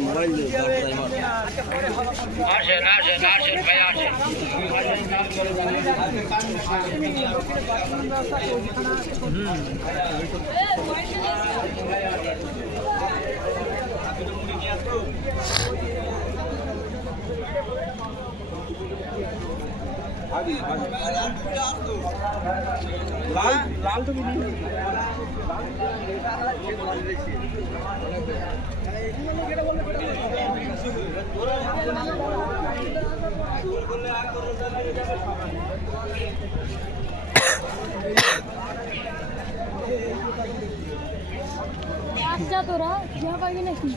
mobile আসেন আসেন আসেন ভাই আসেন লাল লাল তো আচ্ছা তোরা যা পাবি নাকি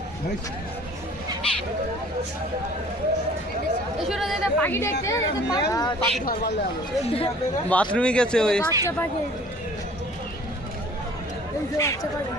পাখি দেখতে বাথরুমে গেছে ওই বাচ্চা পাখি এই যে বাচ্চা পাখি